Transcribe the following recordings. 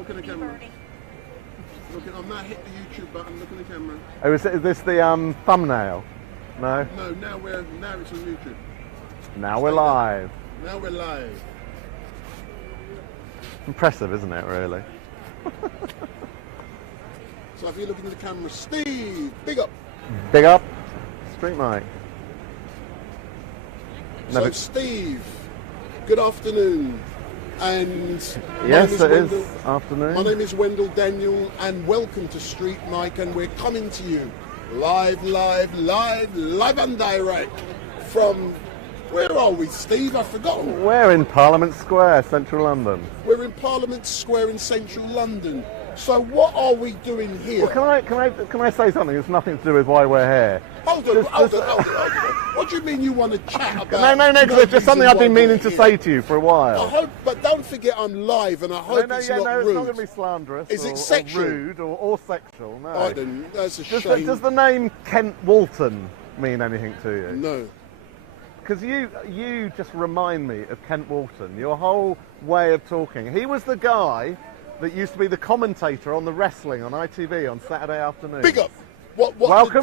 Look at the camera. Look at, I'm not hit the YouTube button. Look at the camera. Oh, is this the thumbnail? No. No. Now it's on YouTube. Now we're live. Now we're live. Impressive, isn't it? Really. So if you're looking at the camera, Steve, big up. Big up. StreetMic. So Steve, good afternoon. And yes, it is afternoon. My name is Wendell Daniel, and welcome to StreetMic, and we're coming to you live and direct from, where are we, Steve? I've forgotten. We're in Parliament Square, Central London. We're in Parliament Square in Central London. So what are we doing here? Well, can I say something that's nothing to do with why we're here? Hold on. What do you mean you want to chat about? No, because it's just something I've been meaning to say to you for a while. I hope, but don't forget I'm live, and I hope it's not rude. It's not going to be slanderous. Is it sexual? Or rude or sexual? No. I don't. That's a shame. Does the name Kent Walton mean anything to you? No. Because you just remind me of Kent Walton. Your whole way of talking. He was the guy that used to be the commentator on the wrestling on ITV on Saturday afternoon. Big up. Welcome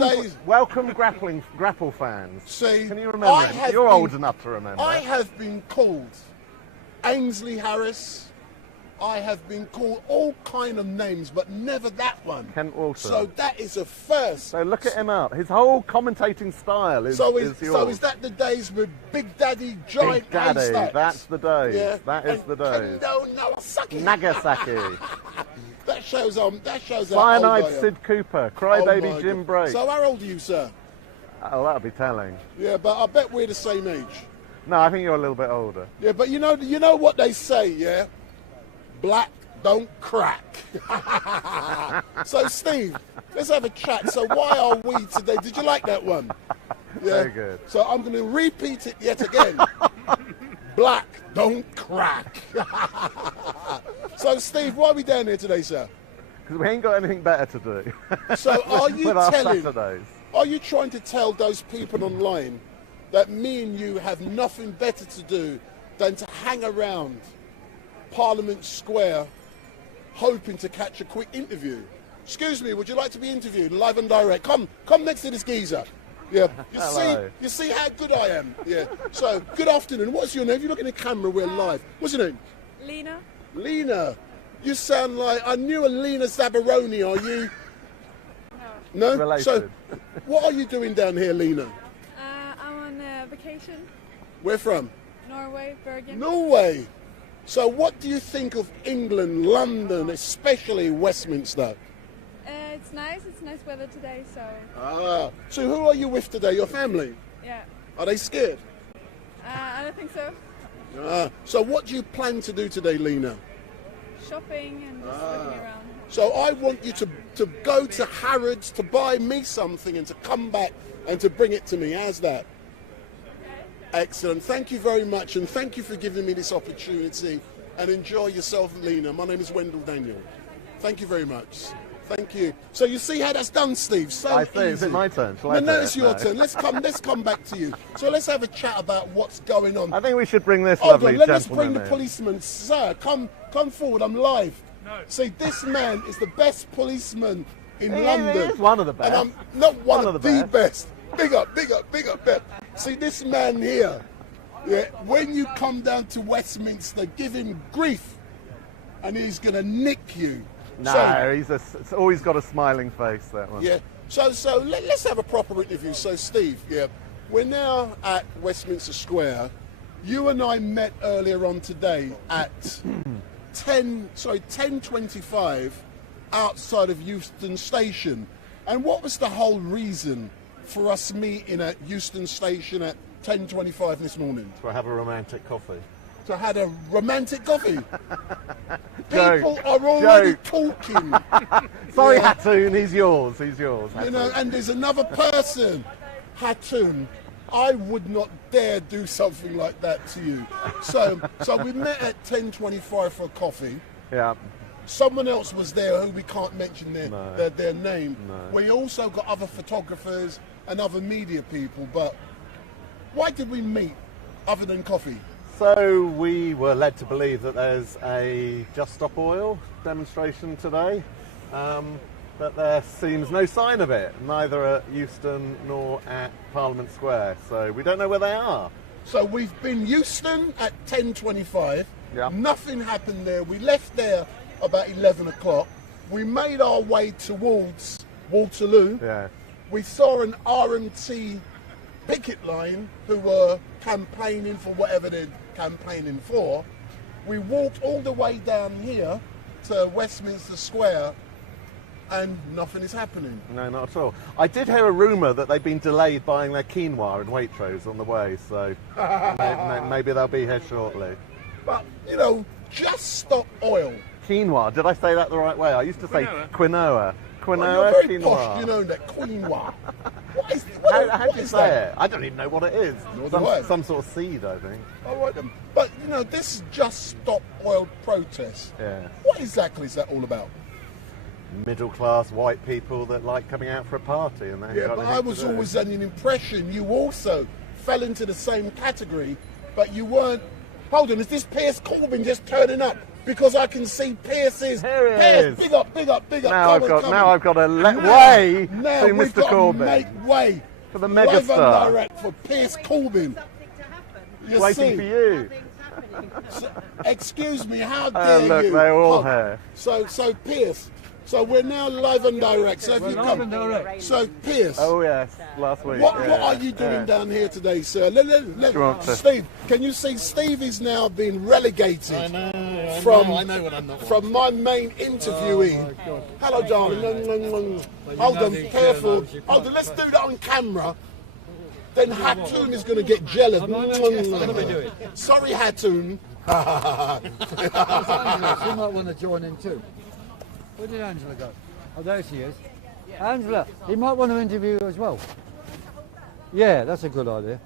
grapple fans. See, can you remember him? You're old enough to remember. I have been called Ainsley Harris. I have been called all kind of names, but never that one. Kent Walton. So that is a first. So look at him up. His whole commentating style is yours. So is that the days with Big Daddy, Giant Big Daddy, Haystacks? That's the days. Yeah. That is the days. Nagasaki. That shows Cyanide Sid Cooper, Crybaby Jim Brake. So how old are you, sir? Oh, that'll be telling. Yeah, but I bet we're the same age. No, I think you're a little bit older. Yeah, but you know what they say, yeah? Black don't crack. So Steve, let's have a chat. So why are we today? Did you like that one? Yeah. Very good. So I'm going to repeat it yet again. Black don't crack. So Steve, why are we down here today, sir? Because we ain't got anything better to do. So are you Saturdays. Are you trying to tell those people online that me and you have nothing better to do than to hang around Parliament Square hoping to catch a quick interview? Excuse me, would you like to be interviewed live and direct? Come next to this geezer. Yeah, you see how good I am. Yeah. So good afternoon. What's your name? If you look in the camera, we're live. What's your name? Lena. Lena. You sound like I knew a Lena Zabaroni. Are you? No. Related. So what are you doing down here, Lena? I'm on vacation. Where from? Norway, Bergen. Norway. So what do you think of England, London, especially Westminster? It's nice. It's nice weather today, so. Ah. So who are you with today? Your family? Yeah. Are they scared? I don't think so. So what do you plan to do today, Lena? Shopping and just looking around. So I want you to go to Harrods to buy me something and to come back and to bring it to me. How's that? Excellent. Thank you very much, and thank you for giving me this opportunity. And enjoy yourself, Lena. My name is Wendell Daniel. Thank you very much. Thank you. So you see how that's done, Steve? So I see. easy. Is it my turn? No, it's your turn. Let's come back to you. So let's have a chat about what's going on. I think we should bring this Hold lovely on, let's gentleman bring the policeman. Sir, come forward. I'm live. No. See, this man is the best policeman in London. He is one of the best. And I'm not one of the best. Big up. See, this man here, yeah, when you come down to Westminster, give him grief, and he's going to nick you. No, it's always got a smiling face, that one. Yeah. So let's have a proper interview. So Steve, yeah, we're now at Westminster Square. You and I met earlier on today at 10:25 outside of Euston Station. And what was the whole reason for us meeting at Euston Station at 10:25 this morning? To have a romantic coffee. To have a romantic coffee. People are already talking. Sorry, yeah. Hattoon, he's yours. Hattoon. You know, and there's another person, Hattoon. I would not dare do something like that to you. So we met at 10:25 for a coffee. Yeah. Someone else was there who we can't mention their name. No. We also got other photographers and other media people. But why did we meet other than coffee? So we were led to believe that there's a Just Stop Oil demonstration today, but there seems no sign of it, neither at Euston nor at Parliament Square. So we don't know where they are. So we've been Euston at 10:25. Yeah. Nothing happened there. We left there about 11 o'clock. We made our way towards Waterloo. Yeah. We saw an RMT picket line who were campaigning for whatever they're campaigning for. We walked all the way down here to Westminster Square and nothing is happening. No, not at all. I did hear a rumour that they've been delayed buying their quinoa and Waitrose on the way, so maybe they'll be here shortly. But, you know, Just Stop Oil. Quinoa, did I say that the right way? I used to say quinoa. Well, Quinoa, you're very quinoa. posh, you know, that quinoa. How do you say it? I don't even know what it is. Nor do I. Some sort of seed, I think. All right then. But, you know, this Just Stop Oil protest, Yeah. what exactly is that all about? Middle-class white people that like coming out for a party. And they ain't Yeah, got but I anything was to do. always under the impression you also fell into the same category, but you weren't. Hold on, is this Piers Corbyn just turning up? Because I can see Pierce's. Here he Piers, is. big up, big up, big up. Now Come on. I've got to let way Now to we've Mr. got Corbyn. to make way For the live and megastar. direct for Piers Corbyn. You Waiting see? for you. So, excuse me, how dare Look, you? they're all Oh, here. So Piers. So we're now live and direct. So if you come, so Piers. Oh yes, last week. What yeah, are you doing yeah. down here today, sir? you want to- Steve, can you see Steve is now being relegated I know what I'm not. from my main interviewee? Hello, darling. Hold on, careful. Hold on, let's do that on camera. Then Hattoon is going to get jealous. Sorry, Hattoon. She might want to join in too. Where did Angela go? Oh, there she is. Angela, he might want to interview you as well. Yeah, that's a good idea.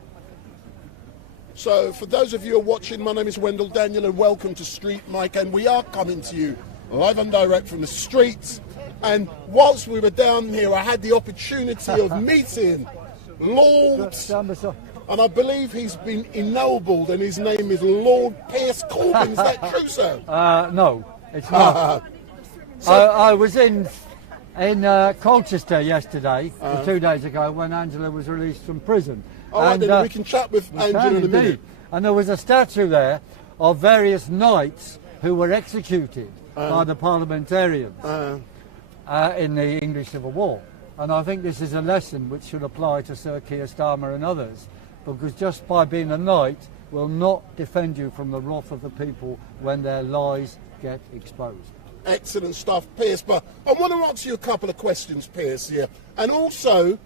So, for those of you who are watching, my name is Wendell Daniel and welcome to StreetMic, and we are coming to you live and direct from the streets. And whilst we were down here, I had the opportunity of meeting Lord, Stand beside. and I believe he's been ennobled, and his name is Lord Piers Corbyn. Is that true, sir? No, it's not. I was in Colchester yesterday, or 2 days ago, when Angela was released from prison. All right, then we can chat with Angela in a minute. Indeed. And there was a statue there of various knights who were executed by the parliamentarians in the English Civil War. And I think this is a lesson which should apply to Sir Keir Starmer and others, because just by being a knight will not defend you from the wrath of the people when their lies get exposed. Excellent stuff, Piers. But I want to ask you a couple of questions, Piers, here. And also,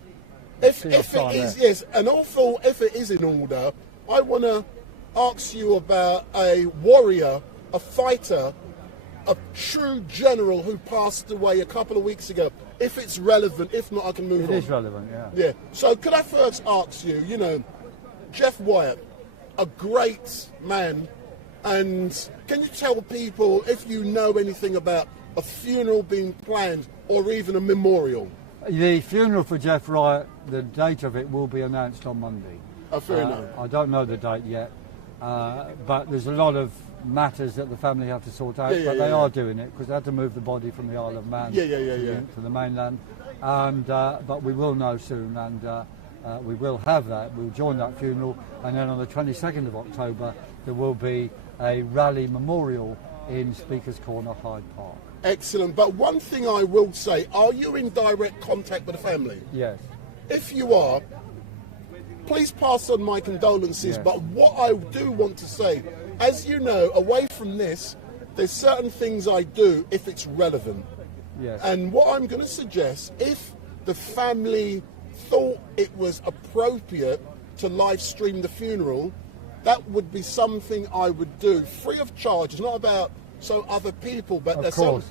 if it is, if it is in order, I want to ask you about a warrior, a fighter, a true general who passed away a couple of weeks ago. If it's relevant, if not, I can move on. It is relevant, yeah. Yeah. So could I first ask you, you know, Jeff Wyatt, a great man, and can you tell people if you know anything about a funeral being planned or even a memorial? The funeral for Jeff Wyatt, the date of it will be announced on Monday. Oh, fair enough. I don't know the date yet, but there's a lot of matters that the family have to sort out, but they are doing it because they had to move the body from the Isle of Man to the mainland, and but we will know soon, and we will have that. We'll join that funeral, and then on the 22nd of October there will be a rally memorial in Speaker's Corner, Hyde Park. Excellent. But one thing I will say, are you in direct contact with the family? Yes. If you are, please pass on my condolences. Yes. But what I do want to say, as you know, away from this, there's certain things I do if it's relevant. Yes. And what I'm going to suggest, if the family thought it was appropriate to live stream the funeral, that would be something I would do free of charge. It's not about so other people, but Of course.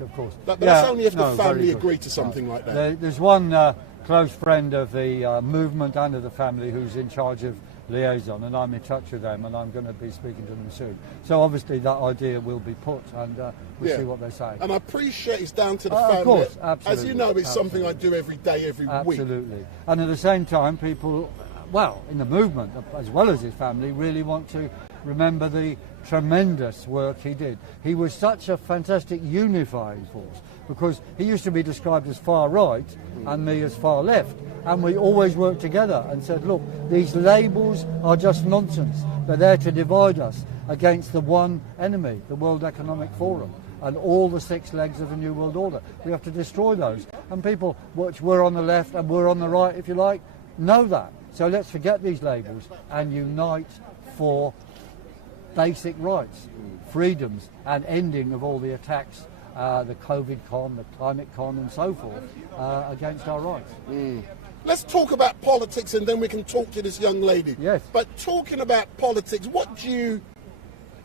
But that's only if the family agree to something like that. There's one close friend of the movement and of the family who's in charge of liaison, and I'm in touch with them, and I'm going to be speaking to them soon. So obviously that idea will be put, and we'll see what they say. And I appreciate it's down to the family. Of course, absolutely. As you know, it's something I do every day, every week. Absolutely. And at the same time, people well, in the movement, as well as his family, really want to remember the tremendous work he did. He was such a fantastic unifying force, because he used to be described as far right and me as far left, and we always worked together and said, look, these labels are just nonsense. They're there to divide us against the one enemy, the World Economic Forum, and all the 6 legs of the New World Order. We have to destroy those. And people which were on the left and were on the right, if you like, know that. So let's forget these labels and unite for basic rights, freedoms, and ending of all the attacks, the COVID con, the climate con, and so forth, against our rights. Let's talk about politics, and then we can talk to this young lady. Yes. But talking about politics, what do you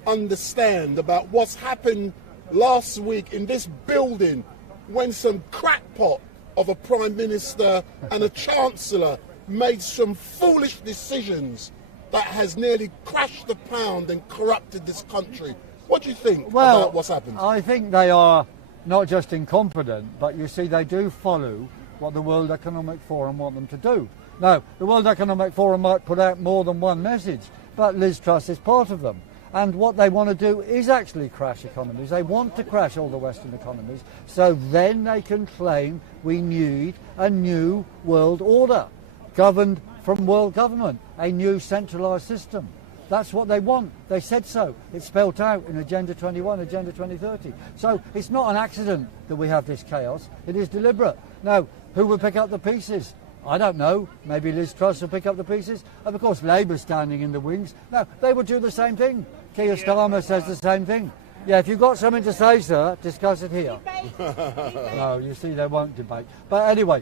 understand about what's happened last week in this building when some crackpot of a Prime Minister and a Chancellor made some foolish decisions that has nearly crashed the pound and corrupted this country? What do you think about what's happened? I think they are not just incompetent, but you see, they do follow what the World Economic Forum want them to do. Now, the World Economic Forum might put out more than one message, but Liz Truss is part of them. And what they want to do is actually crash economies. They want to crash all the Western economies, so then they can claim we need a new world order, governed from world government, a new centralised system. That's what they want. They said so. It's spelled out in Agenda 21, Agenda 2030. So it's not an accident that we have this chaos. It is deliberate. Now, who will pick up the pieces? I don't know. Maybe Liz Truss will pick up the pieces. And of course, Labour's standing in the wings. No, they would do the same thing. Keir Starmer says the same thing. Yeah, if you've got something to say, sir, discuss it here. No, you see, they won't debate. But anyway,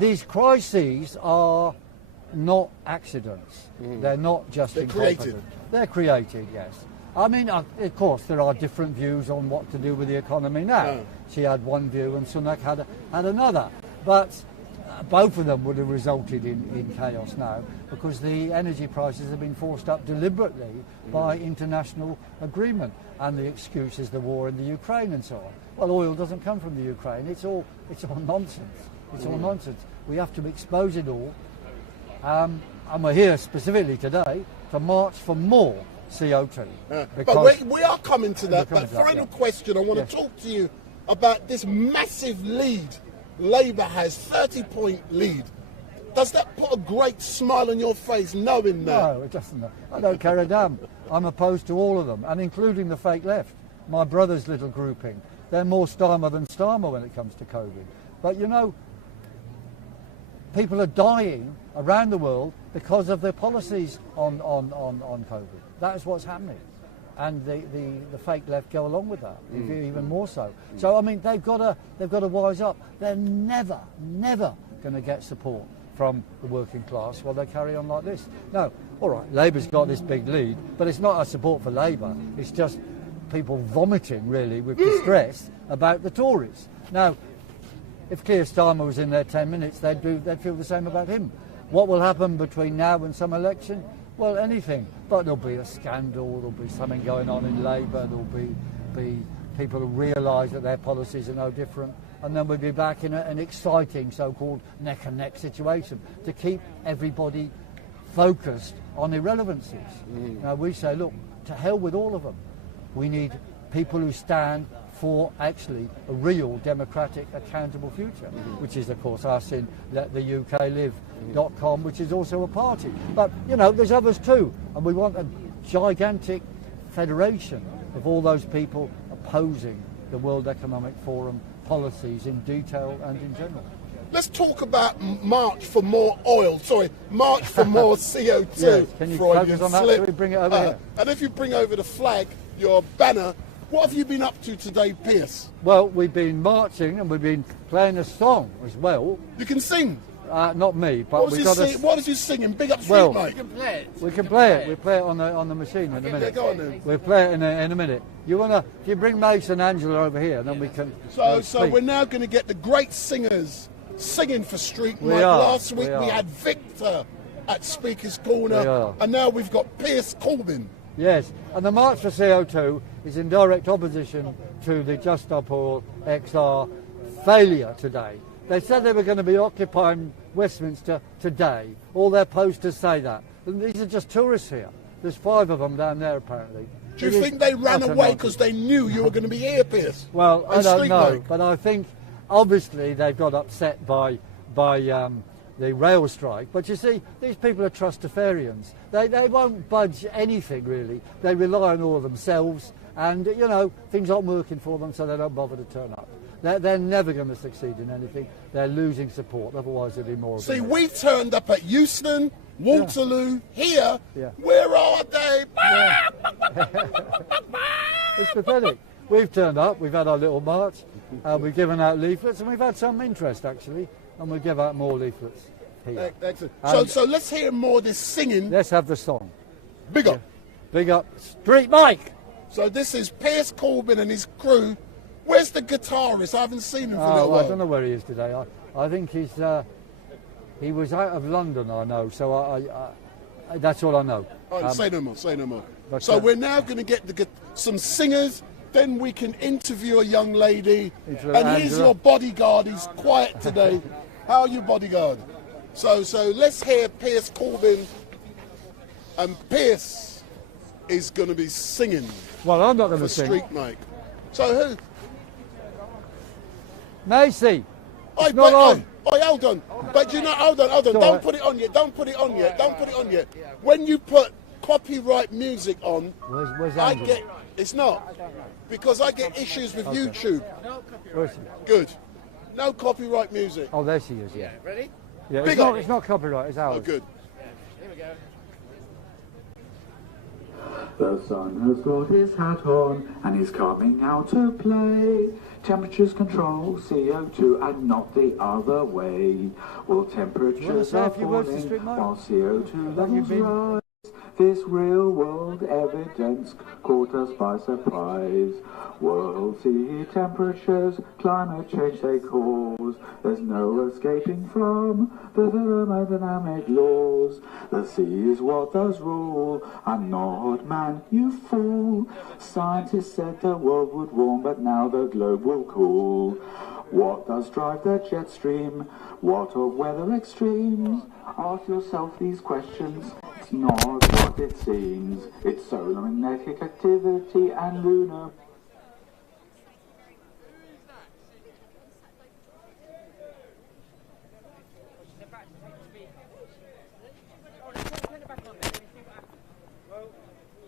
these crises are not accidents. They're not just created. They're created, yes. I mean, of course, there are different views on what to do with the economy now. She had one view and Sunak had another. But both of them would have resulted in chaos now, because the energy prices have been forced up deliberately by international agreement, and the excuse is the war in the Ukraine and so on. Well, oil doesn't come from the Ukraine. It's all nonsense. It's all nonsense. We have to expose it all. And we're here specifically today to march for more CO2. But we are coming to that. But final question, I want to talk to you about this massive lead Labour has, 30-point lead. Does that put a great smile on your face knowing that? No, it doesn't. I don't care a damn. I'm opposed to all of them, and including the fake left. My brother's little grouping. They're more Starmer than Starmer when it comes to COVID. But you know, people are dying around the world because of their policies on COVID. That is what's happening. And the fake left go along with that, even more so. So I mean, they've got to wise up. They're never going to get support from the working class while they carry on like this. No, all right, Labour's got this big lead, but it's not a support for Labour. It's just people vomiting really with distress about the Tories. Now, if Keir Starmer was in there 10 minutes, they'd feel the same about him. What will happen between now and some election? Well, anything. But there'll be a scandal, there'll be something going on in Labour, there'll be people who realise that their policies are no different, and then we'll be back in an exciting so-called neck-and-neck situation to keep everybody focused on irrelevancies. Now, we say, look, to hell with all of them. We need people who stand for actually a real democratic, accountable future, which is, of course, us in theUKLive.com, which is also a party. But, you know, there's others too, and we want a gigantic federation of all those people opposing the World Economic Forum policies in detail and in general. Let's talk about March for More Oil. Sorry, March for More CO2. Yes. Can you focus on that? Can we bring it over here? And if you bring over the flag, your banner, what have you been up to today, Pierce? Well, we've been marching and we've been playing a song as well. You can sing? Not me, but we've got what is you singing? Big up StreetMic. You can play it. We can play it. We play it on the machine in a minute. Go on then. We'll play it in a minute. If you bring Mace and Angela over here, then we can. So we're now going to get the great singers singing for StreetMic. Last week we had Victor at Speaker's Corner, and now we've got Pierce Corbyn. Yes, and the March for CO2 is in direct opposition to the Just Stop Oil XR failure today. They said they were going to be occupying Westminster today. All their posters say that. And these are just tourists here. There's 5 of them down there apparently. Do you think they ran away because they knew you were going to be here, Pierce? Well, I don't know, but I think obviously they've got upset by the rail strike. But you see, these people are trustafarians. They won't budge anything really. They rely on all of themselves, and you know things aren't working for them, so they don't bother to turn up. They're never going to succeed in anything. They're losing support. Otherwise, there'll be more. See, we turned up at Euston, Waterloo, here. Yeah. Where are they? Yeah. It's pathetic. We've turned up. We've had our little march. We've given out leaflets, and we've had some interest actually. And we'll give out more leaflets here. Excellent. So let's hear more of this singing. Let's have the song. Big up. Big up. StreetMic. So this is Pierce Corbin and his crew. Where's the guitarist? I haven't seen him for a while. I don't know where he is today. I think he was out of London, I know. So I that's all I know. Say no more. Say no more. So we're now going to get some singers. Then we can interview a young lady. And here's your bodyguard. He's quiet today. How are you, bodyguard? So let's hear Pierce Corbin. And Pierce is going to be singing. Well, I'm not going to sing. StreetMic. So who? Macy. Hold on. But you know, hold on. Don't put it on yet. Don't put it on yet. When you put copyright music on, where's I get. It's not. Because I get issues with YouTube. Where's she? Good. No copyright music. Oh, there she is, yeah. Ready? Yeah, it's not copyright, it's ours. Oh, good. Here we go. The sun has got his hat on and is coming out to play. Temperatures control CO2 and not the other way. Well, temperatures are falling while CO2 levels rise. This real-world evidence caught us by surprise. World sea temperatures, climate change they cause. There's no escaping from the thermodynamic laws. The sea is what does rule, and not man, you fool. Scientists said the world would warm, but now the globe will cool. What does drive the jet stream? What of weather extremes? Ask yourself these questions. It's not what it seems. It's solar magnetic activity and lunar.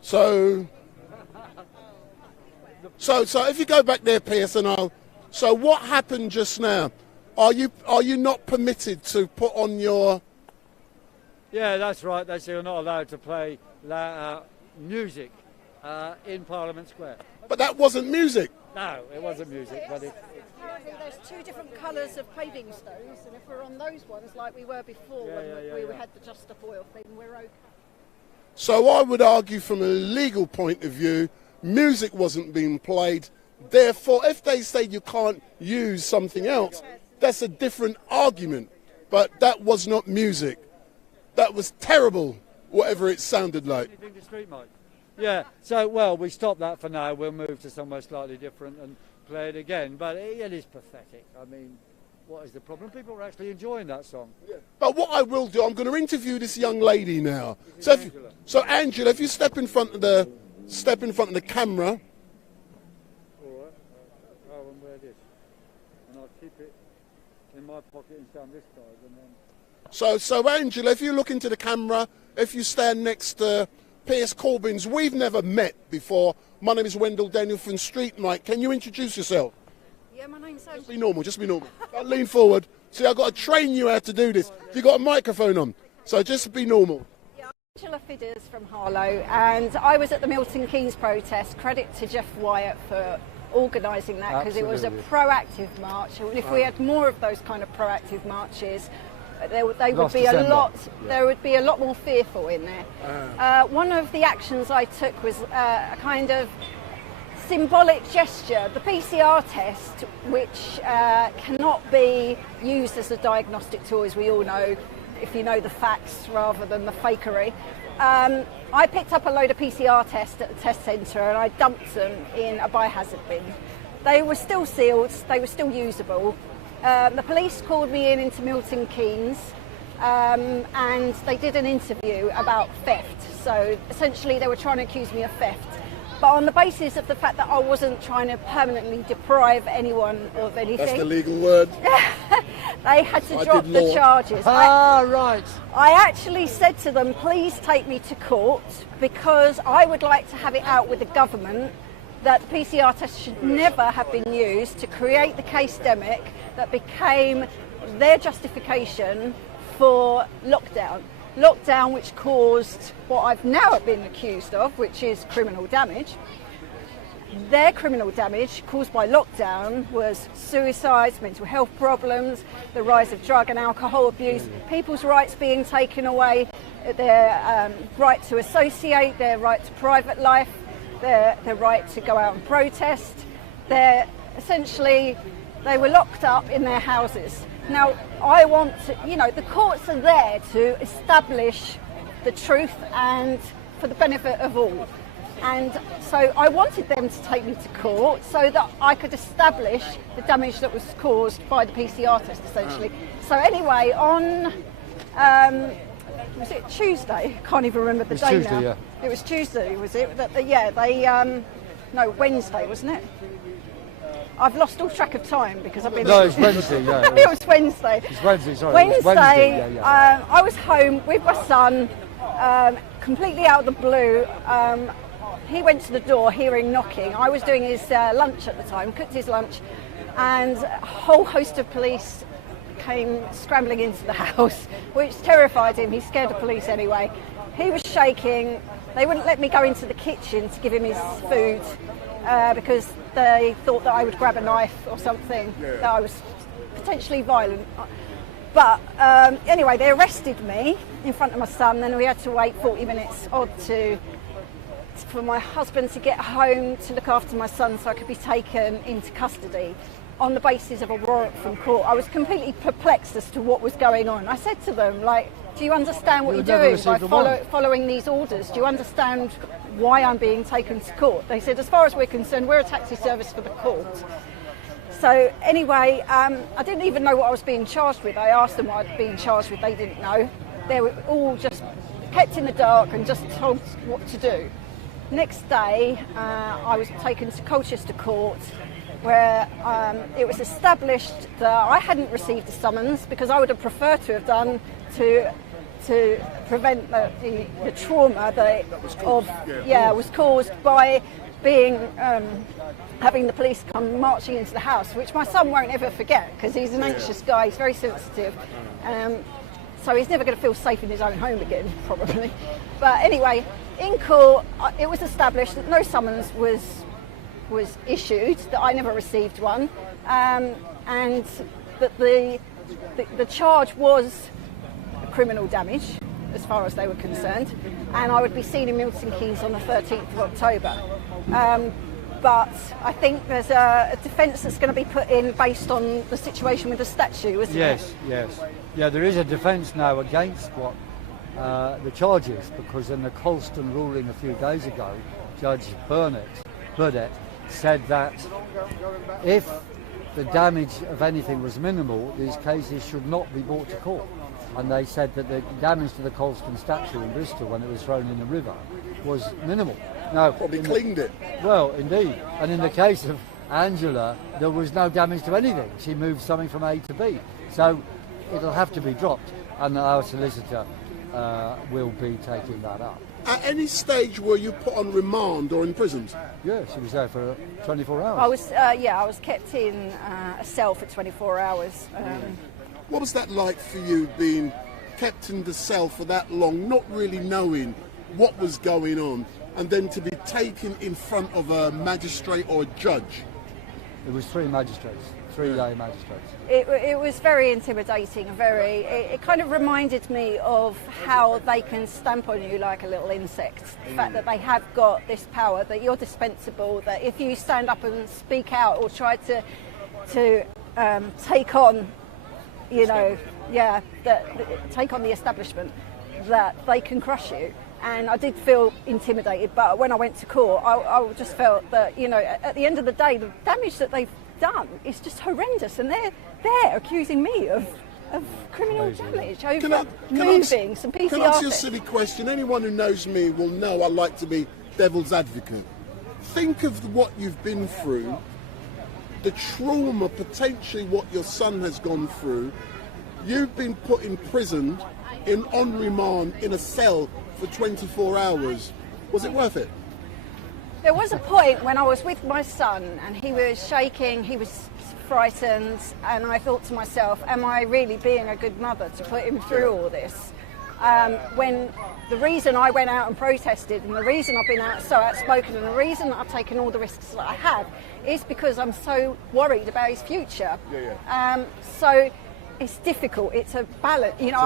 So if you go back there, Pierce, and so what happened just now? Are you not permitted to put on your? Yeah, that's right. They say you're not allowed to play music in Parliament Square. But that wasn't music. No, it wasn't music. But apparently there's 2 different colours of paving stones, and if we're on those ones like we were before when we had the Just Stop Oil thing, we're okay. So I would argue from a legal point of view, music wasn't being played. Therefore, if they say you can't use something else, that's a different argument. But that was not music. That was terrible, whatever it sounded like. Anything to StreetMic? Yeah, so, well, we stop that for now. We'll move to somewhere slightly different and play it again. But it is pathetic. I mean, what is the problem? People are actually enjoying that song. Yeah. But what I will do, I'm going to interview this young lady now. So Angela, if you step in front of the camera. All right. I'll wear this, and I'll keep it in my pocket and stand this side, and then. So Angela, if you look into the camera, if you stand next to Pierce Corbin's, we've never met before. My name is Wendell Daniel from StreetMic. Can you introduce yourself? Yeah, my name's Angela. Just be normal. Don't lean forward. See, I've got to train you how to do this. You've got a microphone on, so just be normal. Yeah, I'm Angela Fidders from Harlow, and I was at the Milton Keynes protest. Credit to Jeff Wyatt for organising that, because it was a proactive march. And if we had more of those kind of proactive marches, there would be a lot more fearful in there. One of the actions I took was a kind of symbolic gesture. The PCR test, which cannot be used as a diagnostic tool, as we all know, if you know the facts rather than the fakery. I picked up a load of PCR tests at the test centre and I dumped them in a biohazard bin. They were still sealed, they were still usable, The police called me into Milton Keynes and they did an interview about theft. So essentially they were trying to accuse me of theft. But on the basis of the fact that I wasn't trying to permanently deprive anyone of anything. That's the legal word. They had to drop the charges. Right. I actually said to them, please take me to court because I would like to have it out with the government that the PCR test should never have been used to create the case-demic that became their justification for lockdown. Lockdown which caused what I've now been accused of, which is criminal damage. Their criminal damage caused by lockdown was suicides, mental health problems, the rise of drug and alcohol abuse, people's rights being taken away, their right to associate, their right to private life, their right to go out and protest. Essentially, they were locked up in their houses. Now, I want to, the courts are there to establish the truth and for the benefit of all. And so I wanted them to take me to court so that I could establish the damage that was caused by the PCR test, essentially. So anyway, on, was it Tuesday? I can't even remember the day Tuesday, now. yeah. It was Tuesday, was it? No, Wednesday, wasn't it? I've lost all track of time because I've been... No, it's Wednesday, yeah. It was Wednesday. It's Wednesday, sorry. Wednesday, I was home with my son, completely out of the blue. He went to the door hearing knocking. I was doing his lunch at the time, cooked his lunch, and a whole host of police came scrambling into the house, which terrified him. He's scared of police anyway. He was shaking. They wouldn't let me go into the kitchen to give him his food because they thought that I would grab a knife or something, that I was potentially violent. But anyway, they arrested me in front of my son, and we had to wait 40 minutes odd for my husband to get home to look after my son so I could be taken into custody on the basis of a warrant from court. I was completely perplexed as to what was going on. I said to them, do you understand what you're doing by following these orders? Do you understand why I'm being taken to court? They said, as far as we're concerned, we're a taxi service for the court. So anyway, I didn't even know what I was being charged with. I asked them what I'd been charged with. They didn't know. They were all just kept in the dark and just told what to do. Next day, I was taken to Colchester Court, where it was established that I hadn't received a summons because I would have preferred to have done to prevent the trauma that was caused by being having the police come marching into the house, which my son won't ever forget because he's an anxious guy. He's very sensitive. So he's never going to feel safe in his own home again, probably. But anyway, in court, it was established that no summons was issued, that I never received one, and that the charge was criminal damage, as far as they were concerned, and I would be seen in Milton Keynes on the 13th of October. But I think there's a defence that's going to be put in based on the situation with the statue, isn't it? Yes. Yeah, there is a defence now against what the charges, because in the Colston ruling a few days ago, Judge Burdett said that if the damage of anything was minimal, these cases should not be brought to court. And they said that the damage to the Colston statue in Bristol when it was thrown in the river was minimal. Now, probably cleaned it. Well, indeed. And in the case of Angela, there was no damage to anything. She moved something from A to B. So it'll have to be dropped, and our solicitor will be taking that up. At any stage were you put on remand or imprisoned? Yes, she was there for 24 hours. I was kept in a cell for 24 hours. What was that like for you, being kept in the cell for that long, not really knowing what was going on, and then to be taken in front of a magistrate or a judge? It was three magistrates, three-day magistrates. It was very intimidating, it kind of reminded me of how they can stamp on you like a little insect. The fact that they have got this power, that you're dispensable, that if you stand up and speak out or try to take on, take on the establishment, that they can crush you. And I did feel intimidated, but when I went to court, I just felt that, at the end of the day, the damage that they've done is just horrendous, and they're accusing me of criminal damage over moving some PCR. Can I ask you a silly question? Anyone who knows me will know I like to be devil's advocate. Think of what you've been through, the trauma, potentially what your son has gone through. You've been put in prison, on remand, in a cell for 24 hours. Was it worth it? There was a point when I was with my son and he was shaking, he was frightened, and I thought to myself, am I really being a good mother to put him through all this? When the reason I went out and protested, and the reason I've been so outspoken, and the reason that I've taken all the risks that I have, is because I'm so worried about his future. So it's difficult. It's a balance. You know,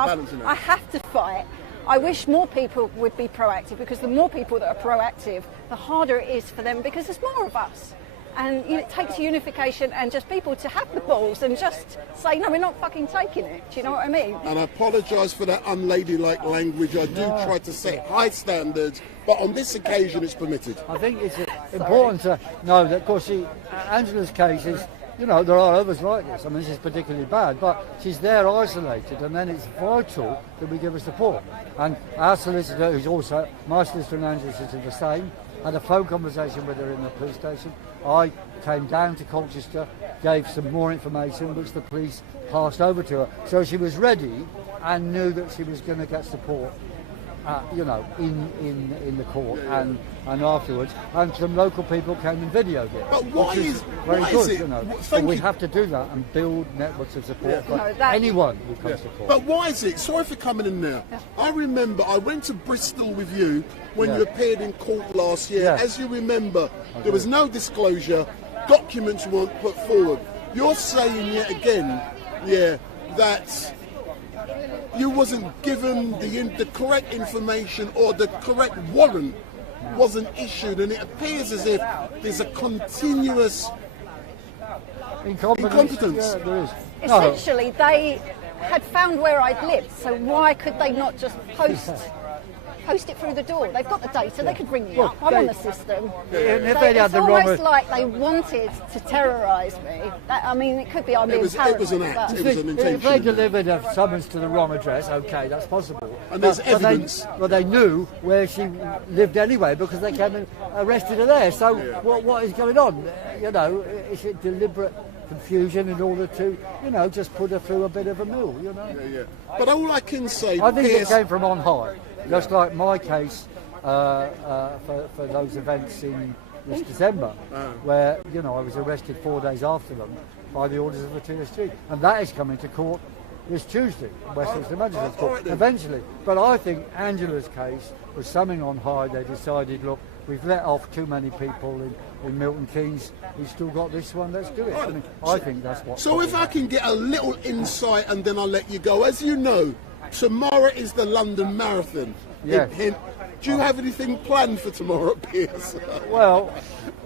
I have to fight. I wish more people would be proactive, because the more people that are proactive, the harder it is for them, because there's more of us. And it takes unification and just people to have the balls and just say, no, we're not fucking taking it. Do you know what I mean? And I apologise for that unladylike language. I do try to set high standards, but on this occasion it's permitted. I think it's important to know that, of course, Angela's case is, you know, there are others like this. I mean, this is particularly bad, but she's there isolated, and then it's vital that we give her support. And our solicitor, who's also, my solicitor and Angela's solicitor, the same, had a phone conversation with her in the police station. I came down to Colchester, gave some more information, which the police passed over to her. So she was ready and knew that she was going to get support, you know, in the court and afterwards. And some local people came and videoed it. But why is very why good, is it? you know. Thank we you. have to do that and build networks of support for anyone who comes to court. But why is it? Sorry for coming in there. I remember I went to Bristol with you when you appeared in court last year. As you remember, there was no disclosure, documents weren't put forward. You're saying yet again, that you wasn't given the correct information, or the correct warrant wasn't issued, and it appears as if there's a continuous incompetence. Yeah, there is. Essentially, they had found where I'd lived, so why could they not just post it through the door? They've got the data, they could ring me up, I'm on the system. It's almost like they wanted to terrorise me. I mean, it could be I'm being paranoid. It was an act, it was an intention. If they delivered a summons to the wrong address, okay, that's possible. And there's evidence. But they knew where she lived anyway, because they came and arrested her there. So what is going on? You know, is it deliberate confusion in order to, you know, just put her through a bit of a mill, you know? But all I can say, I think it came from on high. Just like my case for those events in this December, where, you know, I was arrested 4 days after them by the orders of the TSG. And that is coming to court this Tuesday, Westminster Magistrates Court, eventually. But I think Angela's case was something on high. They decided, look, we've let off too many people in Milton Keynes. We've still got this one, let's do it. I mean, I think that's what... So if I can get a little insight, and then I'll let you go. As you know, tomorrow is the London Marathon. Yes. Do you have anything planned for tomorrow, Piers? Well,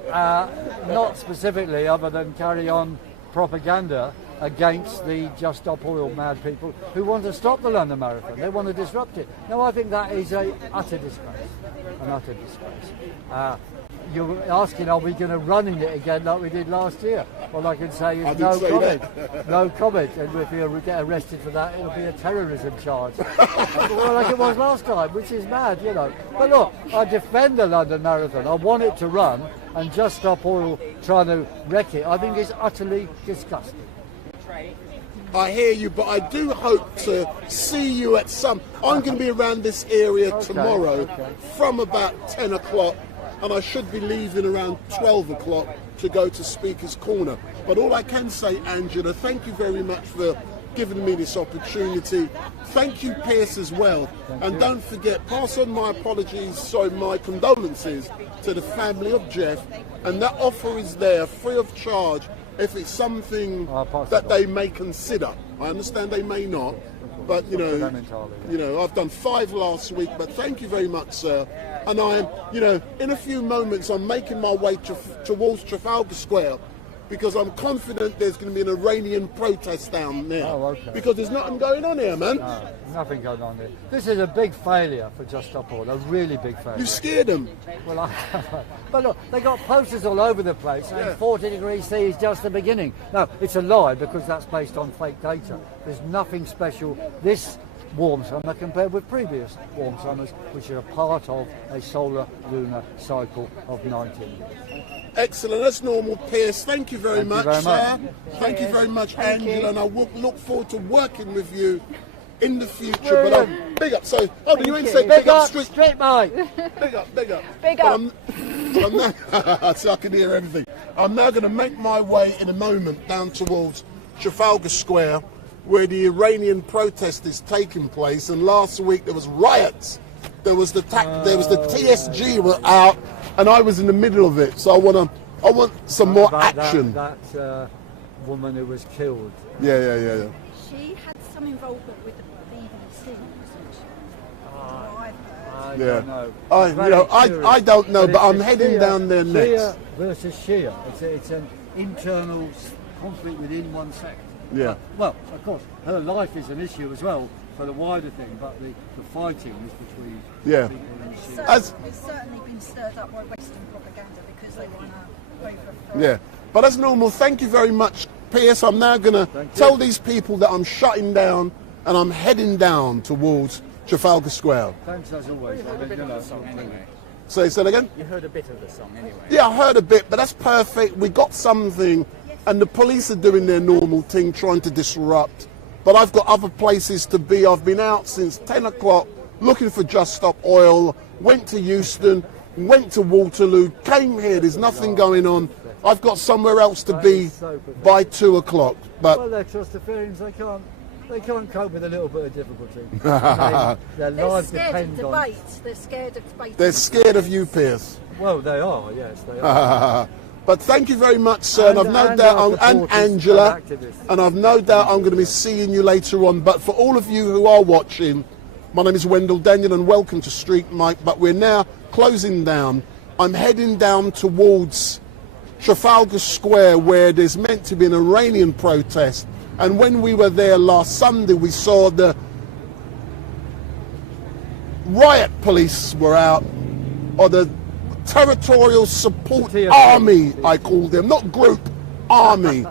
not specifically, other than carry on propaganda against the Just Stop Oil mad people who want to stop the London Marathon. They want to disrupt it. No, I think that is an utter disgrace. An utter disgrace. You're asking, are we going to run in it again like we did last year? All I can say is no comment. No comment. And if we get arrested for that, it'll be a terrorism charge. Well, like it was last time, which is mad, you know. But look, I defend the London Marathon. I want it to run, and Just Stop Oil trying to wreck it, I think is utterly disgusting. I hear you, but I do hope to see you at some... I'm going to be around this area tomorrow from about 10 o'clock, and I should be leaving around 12 o'clock to go to Speaker's Corner. But all I can say, Angela, thank you very much for giving me this opportunity. Thank you, Piers, as well. And don't forget, pass on my apologies, my condolences to the family of Jeff. And that offer is there, free of charge, if it's something that they may consider. I understand they may not, but you know, I've done 5 last week. But thank you very much, sir. And I am, you know, in a few moments, I'm making my way towards Trafalgar Square, because I'm confident there's going to be an Iranian protest down there. Oh, okay. Because there's nothing going on here, man. No, nothing going on here. This is a big failure for Just Stop Oil, a really big failure. You scared them. Well, but look, they got posters all over the place saying 40 degrees C is just the beginning. No, it's a lie because that's based on fake data. There's nothing special this warm summer compared with previous warm summers, which are a part of a solar lunar cycle of 19 years. Excellent. That's normal, Pierce. Thank you very much, sir. Thank you very much, Angela. And I look forward to working with you in the future. But big up. So, you ain't say big up, StreetMic. Big up, big up. Big up. I'm now, so I can hear everything. I'm now going to make my way in a moment down towards Trafalgar Square, where the Iranian protest is taking place. And last week there was riots. There was the TSG were out, and I was in the middle of it. So I want some more action. That woman who was killed. Yeah. She had some involvement with the BBC, I don't know. I don't know, but I'm heading down there next. Shia versus Shia. It's an internal conflict within one sect. Yeah. Well, of course, her life is an issue as well for the wider thing, but the fighting is between people and Shia. It's certainly been stirred up by Western propaganda because they want to overthrow. Yeah, but that's normal. Thank you very much, Pierce. I'm now going to tell these people that I'm shutting down and I'm heading down towards Trafalgar Square. Thanks as always. Say that again? You heard a bit of the song anyway. Yeah, I heard a bit, but that's perfect. We got something, and the police are doing their normal thing, trying to disrupt. But I've got other places to be. I've been out since 10 o'clock looking for Just Stop Oil, went to Euston, went to Waterloo, came here. There's nothing going on. I've got somewhere else to be by 2 o'clock. But well, they're Trustafarians. They can't cope with a little bit of difficulty. Their lives depend on. They're scared of debate. They're scared of you, Pierce. Well, they are. Yes, they are. But thank you very much, sir. And I've no doubt, and Angela, and I've no doubt I'm going to be seeing you later on. But for all of you who are watching, my name is Wendell Daniel, and welcome to StreetMic. But we're now closing down. I'm heading down towards Trafalgar Square, where there's meant to be an Iranian protest. And when we were there last Sunday, we saw the riot police were out, or the Territorial Support Army, I call them, not group, army.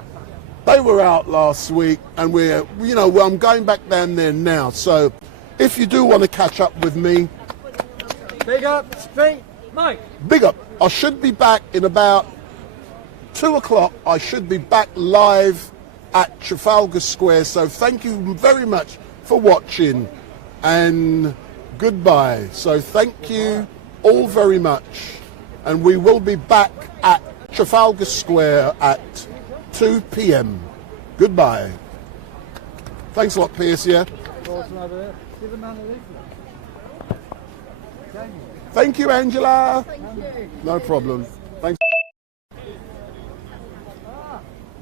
They were out last week, and I'm going back down there now. So if you do want to catch up with me, big up, StreetMic. Big up. I should be back in about 2 o'clock. I should be back live at Trafalgar Square. So thank you very much for watching, and goodbye. So thank you all very much, and we will be back at Trafalgar Square at 2 p.m. Goodbye. Thanks a lot, Pierce. Yeah. Thank you, Angela. Thank you. No problem.